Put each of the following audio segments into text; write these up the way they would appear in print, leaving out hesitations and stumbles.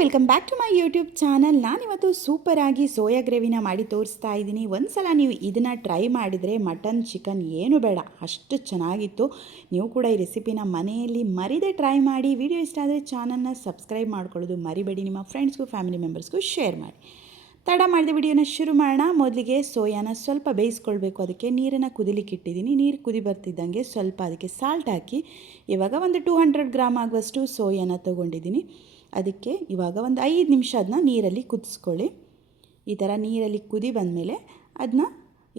Welcome back to my YouTube channel. ನಾನಿವತ್ತು ಸೂಪರಾಗಿ soya ಗ್ರೇವಿನ ಮಾಡಿ ತೋರಿಸ್ತಾ ಇದ್ದೀನಿ. ಒಂದು ಸಲ ನೀವು ಇದನ್ನು ಟ್ರೈ ಮಾಡಿದರೆ ಮಟನ್ ಚಿಕನ್ ಏನು ಬೇಡ ಅಷ್ಟು ಚೆನ್ನಾಗಿತ್ತು. ನೀವು ಕೂಡ ಈ ರೆಸಿಪಿನ ಮನೆಯಲ್ಲಿ ಮರಿದೇ ಟ್ರೈ ಮಾಡಿ. ವಿಡಿಯೋ ಇಷ್ಟ ಆದರೆ ಚಾನಲ್ನ ಸಬ್ಸ್ಕ್ರೈಬ್ ಮಾಡ್ಕೊಳ್ಳೋದು ಮರಿಬೇಡಿ. ನಿಮ್ಮ ಫ್ರೆಂಡ್ಸ್ಗೂ ಫ್ಯಾಮಿಲಿ ಮೆಂಬರ್ಸ್ಗೂ ಶೇರ್ ಮಾಡಿ. ತಡ ಮಾಡಿದ ವಿಡಿಯೋನ ಶುರು ಮಾಡೋಣ. ಮೊದಲಿಗೆ ಸೋಯಾನ ಸ್ವಲ್ಪ ಬೇಯಿಸ್ಕೊಳ್ಬೇಕು. ಅದಕ್ಕೆ ನೀರನ್ನು ಕುದಿಲಿಕ್ಕೆ ಇಟ್ಟಿದ್ದೀನಿ. ನೀರು ಕುದಿ ಬರ್ತಿದ್ದಂಗೆ ಸ್ವಲ್ಪ ಅದಕ್ಕೆ ಸಾಲ್ಟ್ ಹಾಕಿ ಇವಾಗ ಒಂದು 200 ಗ್ರಾಮ್ ಆಗುವಷ್ಟು ಸೋಯಾನ ತೊಗೊಂಡಿದ್ದೀನಿ. ಅದಕ್ಕೆ ಇವಾಗ ಒಂದು 5 ನಿಮಿಷ ಅದನ್ನ ನೀರಲ್ಲಿ ಕುದಿಸ್ಕೊಳ್ಳಿ. ಈ ಥರ ನೀರಲ್ಲಿ ಕುದಿ ಬಂದಮೇಲೆ ಅದನ್ನ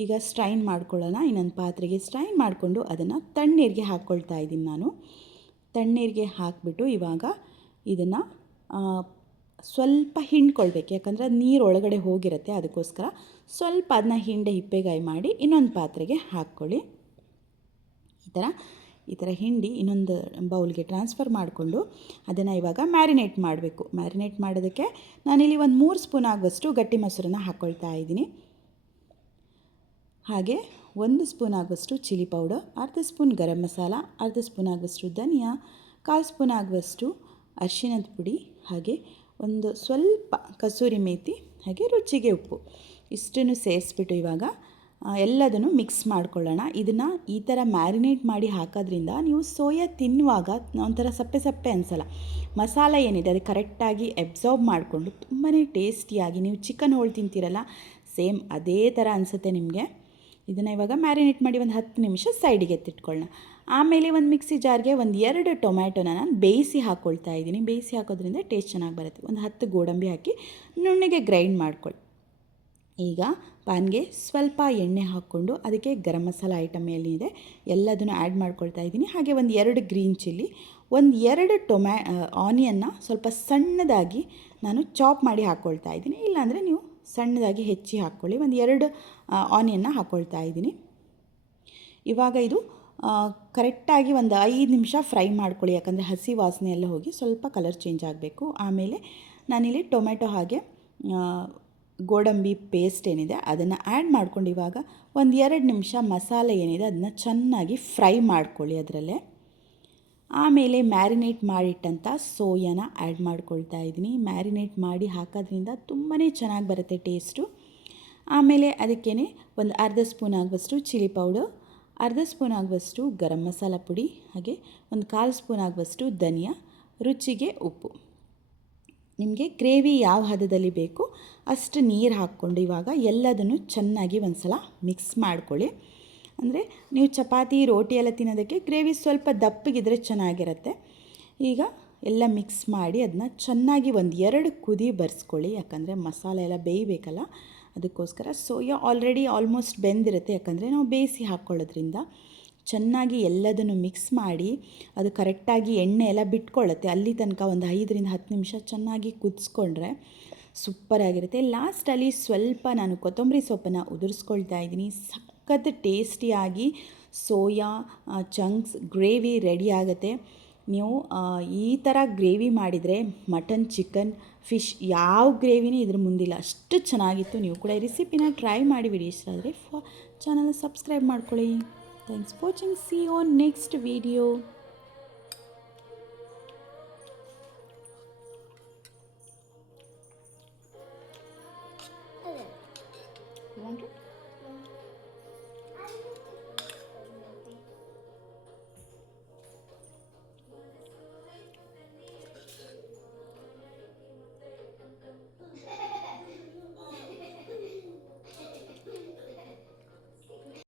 ಈಗ ಸ್ಟ್ರೈನ್ ಮಾಡ್ಕೊಳ್ಳೋಣ. ಇನ್ನೊಂದು ಪಾತ್ರೆಗೆ ಸ್ಟ್ರೈನ್ ಮಾಡಿಕೊಂಡು ಅದನ್ನು ತಣ್ಣೀರಿಗೆ ಹಾಕ್ಕೊಳ್ತಾ ಇದ್ದೀನಿ ನಾನು. ತಣ್ಣೀರಿಗೆ ಹಾಕಿಬಿಟ್ಟು ಇವಾಗ ಇದನ್ನು ಸ್ವಲ್ಪ ಹಿಂಡ್ಕೊಳ್ಬೇಕು. ಯಾಕಂದರೆ ನೀರು ಒಳಗಡೆ ಹೋಗಿರುತ್ತೆ, ಅದಕ್ಕೋಸ್ಕರ ಸ್ವಲ್ಪ ಅದನ್ನ ಹಿಂಡೆ ಹಿಪ್ಪೆಗಾಯಿ ಮಾಡಿ ಇನ್ನೊಂದು ಪಾತ್ರೆಗೆ ಹಾಕ್ಕೊಳ್ಳಿ. ಈ ಥರ ಹಿಂಡಿ ಇನ್ನೊಂದು ಬೌಲ್ಗೆ ಟ್ರಾನ್ಸ್ಫರ್ ಮಾಡಿಕೊಂಡು ಅದನ್ನು ಇವಾಗ ಮ್ಯಾರಿನೇಟ್ ಮಾಡಬೇಕು. ಮ್ಯಾರಿನೇಟ್ ಮಾಡೋದಕ್ಕೆ ನಾನಿಲ್ಲಿ ಒಂದು 3 ಸ್ಪೂನ್ ಆಗುವಷ್ಟು ಗಟ್ಟಿ ಮೊಸರನ್ನ ಹಾಕ್ಕೊಳ್ತಾ ಇದ್ದೀನಿ. ಹಾಗೆ 1 ಸ್ಪೂನ್ ಆಗುವಷ್ಟು ಚಿಲ್ಲಿ ಪೌಡರ್, ಅರ್ಧ ಸ್ಪೂನ್ ಗರಂ ಮಸಾಲ, ಅರ್ಧ ಸ್ಪೂನ್ ಆಗುವಷ್ಟು ಧನಿಯಾ, 1/4 ಸ್ಪೂನ್ ಆಗುವಷ್ಟು ಅರಿಶಿಣದ ಪುಡಿ, ಹಾಗೆ ಒಂದು ಸ್ವಲ್ಪ ಕಸೂರಿ ಮೇಥಿ, ಹಾಗೆ ರುಚಿಗೆ ಉಪ್ಪು ಇಷ್ಟನ್ನು ಸೇರಿಸ್ಬಿಟ್ಟು ಇವಾಗ ಎಲ್ಲದನ್ನು ಮಿಕ್ಸ್ ಮಾಡ್ಕೊಳ್ಳೋಣ. ಇದನ್ನು ಈ ಥರ ಮ್ಯಾರಿನೇಟ್ ಮಾಡಿ ಹಾಕೋದ್ರಿಂದ ನೀವು ಸೋಯಾ ತಿನ್ನುವಾಗ ಒಂಥರ ಸಪ್ಪೆ ಸಪ್ಪೆ ಅನಿಸಲ್ಲ. ಮಸಾಲ ಏನಿದೆ ಅದು ಕರೆಕ್ಟಾಗಿ ಅಬ್ಸಾರ್ಬ್ ಮಾಡಿಕೊಂಡು ತುಂಬಾ ಟೇಸ್ಟಿಯಾಗಿ, ನೀವು ಚಿಕನ್ ಹೋಳು ತಿಂತೀರಲ್ಲ ಸೇಮ್ ಅದೇ ಥರ ಅನಿಸುತ್ತೆ ನಿಮಗೆ. ಇದನ್ನು ಇವಾಗ ಮ್ಯಾರಿನೇಟ್ ಮಾಡಿ ಒಂದು 10 ನಿಮಿಷ ಸೈಡಿಗೆ ಎತ್ತಿಟ್ಕೊಳ್ಳೋಣ. ಆಮೇಲೆ ಒಂದು ಮಿಕ್ಸಿ ಜಾರ್ಗೆ ಒಂದು 2 ಟೊಮ್ಯಾಟೊನ ನಾನು ಬೇಯಿಸಿ ಹಾಕ್ಕೊಳ್ತಾ ಇದ್ದೀನಿ. ಬೇಯಿಸಿ ಹಾಕೋದ್ರಿಂದ ಟೇಸ್ಟ್ ಚೆನ್ನಾಗಿ ಬರುತ್ತೆ. ಒಂದು 10 ಗೋಡಂಬಿ ಹಾಕಿ ನುಣ್ಣಗೆ ಗ್ರೈಂಡ್ ಮಾಡ್ಕೊಳ್ಳಿ. ಈಗ ಪ್ಯಾನ್ಗೆ ಸ್ವಲ್ಪ ಎಣ್ಣೆ ಹಾಕ್ಕೊಂಡು ಅದಕ್ಕೆ ಗರಂ ಮಸಾಲ ಐಟಮ್ ಏನಿದೆ ಎಲ್ಲದನ್ನು ಆ್ಯಡ್ ಮಾಡ್ಕೊಳ್ತಾ ಇದ್ದೀನಿ. ಹಾಗೆ ಒಂದು 2 ಗ್ರೀನ್ ಚಿಲ್ಲಿ, ಒಂದು 2 ಆನಿಯನ್ನ ಸ್ವಲ್ಪ ಸಣ್ಣದಾಗಿ ನಾನು ಚಾಪ್ ಮಾಡಿ ಹಾಕ್ಕೊಳ್ತಾ ಇದ್ದೀನಿ. ಇಲ್ಲಾಂದರೆ ನೀವು ಸಣ್ಣದಾಗಿ ಹೆಚ್ಚಿ ಹಾಕ್ಕೊಳ್ಳಿ. ಒಂದು 2 ಆನಿಯನ್ನ ಹಾಕ್ಕೊಳ್ತಾ ಇದ್ದೀನಿ. ಇವಾಗ ಇದು ಕರೆಕ್ಟಾಗಿ ಒಂದು 5 ನಿಮಿಷ ಫ್ರೈ ಮಾಡ್ಕೊಳ್ಳಿ. ಯಾಕಂದರೆ ಹಸಿ ವಾಸನೆ ಎಲ್ಲ ಹೋಗಿ ಸ್ವಲ್ಪ ಕಲರ್ ಚೇಂಜ್ ಆಗಬೇಕು. ಆಮೇಲೆ ನಾನಿಲ್ಲಿ ಟೊಮೆಟೊ ಹಾಗೆ ಗೋಡಂಬಿ ಪೇಸ್ಟ್ ಏನಿದೆ ಅದನ್ನು ಆ್ಯಡ್ ಮಾಡ್ಕೊಂಡು ಇವಾಗ ಒಂದು 2 ನಿಮಿಷ ಮಸಾಲೆ ಏನಿದೆ ಅದನ್ನು ಚೆನ್ನಾಗಿ ಫ್ರೈ ಮಾಡ್ಕೊಳ್ಳಿ ಅದರಲ್ಲೇ. ಆಮೇಲೆ ಮ್ಯಾರಿನೇಟ್ ಮಾಡಿಟ್ಟಂಥ ಸೋಯಾನ ಆ್ಯಡ್ ಮಾಡ್ಕೊಳ್ತಾ ಇದ್ದೀನಿ. ಮ್ಯಾರಿನೇಟ್ ಮಾಡಿ ಹಾಕೋದ್ರಿಂದ ತುಂಬಾ ಚೆನ್ನಾಗಿ ಬರುತ್ತೆ ಟೇಸ್ಟು. ಆಮೇಲೆ ಅದಕ್ಕೇ ಒಂದು ಅರ್ಧ ಸ್ಪೂನ್ ಆಗುವಷ್ಟು ಚಿಲ್ಲಿ ಪೌಡರ್, ಅರ್ಧ ಸ್ಪೂನ್ ಆಗುವಷ್ಟು ಗರಂ ಮಸಾಲ ಪುಡಿ, ಹಾಗೆ ಒಂದು 1/4 ಸ್ಪೂನ್ ಆಗುವಷ್ಟು ಧನಿಯಾ, ರುಚಿಗೆ ಉಪ್ಪು. ನಿಮಗೆ ಗ್ರೇವಿ ಯಾವ ಹದದಲ್ಲಿ ಬೇಕೋ ಅಷ್ಟು ನೀರು ಹಾಕ್ಕೊಂಡು ಇವಾಗ ಎಲ್ಲದನ್ನು ಚೆನ್ನಾಗಿ ಒಂದು ಸಲ ಮಿಕ್ಸ್ ಮಾಡ್ಕೊಳ್ಳಿ. ಅಂದರೆ ನೀವು ಚಪಾತಿ ರೋಟಿ ಎಲ್ಲ ತಿನ್ನೋದಕ್ಕೆ ಗ್ರೇವಿ ಸ್ವಲ್ಪ ದಪ್ಪಗಿದ್ರೆ ಚೆನ್ನಾಗಿರುತ್ತೆ. ಈಗ ಎಲ್ಲ ಮಿಕ್ಸ್ ಮಾಡಿ ಅದನ್ನ ಚೆನ್ನಾಗಿ ಒಂದು 2 ಕುದಿ ಬರ್ಸ್ಕೊಳ್ಳಿ. ಯಾಕಂದರೆ ಮಸಾಲೆ ಎಲ್ಲ ಬೇಯಬೇಕಲ್ಲ, ಅದಕ್ಕೋಸ್ಕರ. ಸೋಯಾ ಆಲ್ರೆಡಿ ಆಲ್ಮೋಸ್ಟ್ ಬೆಂದಿರುತ್ತೆ, ಯಾಕಂದರೆ ನಾವು ಬೇಯಿಸಿ ಹಾಕ್ಕೊಳ್ಳೋದ್ರಿಂದ. ಚೆನ್ನಾಗಿ ಎಲ್ಲದನ್ನು ಮಿಕ್ಸ್ ಮಾಡಿ ಅದು ಕರೆಕ್ಟಾಗಿ ಎಣ್ಣೆ ಎಲ್ಲ ಬಿಟ್ಕೊಳ್ಳುತ್ತೆ. ಅಲ್ಲಿ ತನಕ ಒಂದು 5ರಿಂದ 10 ನಿಮಿಷ ಚೆನ್ನಾಗಿ ಕುದಿಸ್ಕೊಂಡ್ರೆ ಸೂಪರಾಗಿರುತ್ತೆ. ಲಾಸ್ಟಲ್ಲಿ ಸ್ವಲ್ಪ ನಾನು ಕೊತ್ತಂಬರಿ ಸೊಪ್ಪನ್ನು ಉದುರಿಸ್ಕೊಳ್ತಾ ಇದ್ದೀನಿ. ಸಖತ್ ಟೇಸ್ಟಿಯಾಗಿ ಸೋಯಾ ಚಂಕ್ಸ್ ಗ್ರೇವಿ ರೆಡಿ ಆಗುತ್ತೆ. ನೀವು ಈ ಥರ ಗ್ರೇವಿ ಮಾಡಿದರೆ ಮಟನ್, ಚಿಕನ್, ಫಿಶ್ ಯಾವ ಗ್ರೇವಿನೇ ಇದ್ರ ಮುಂದಿಲ್ಲ, ಅಷ್ಟು ಚೆನ್ನಾಗಿತ್ತು. ನೀವು ಕೂಡ ಈ ರೆಸಿಪಿನ ಟ್ರೈ ಮಾಡಿ. ವಿಡಿಯೋ ಇಷ್ಟ ಆದರೆ ಚಾನಲ್ನ ಸಬ್ಸ್ಕ್ರೈಬ್ ಮಾಡ್ಕೊಳ್ಳಿ. Thanks for watching. See you on next video.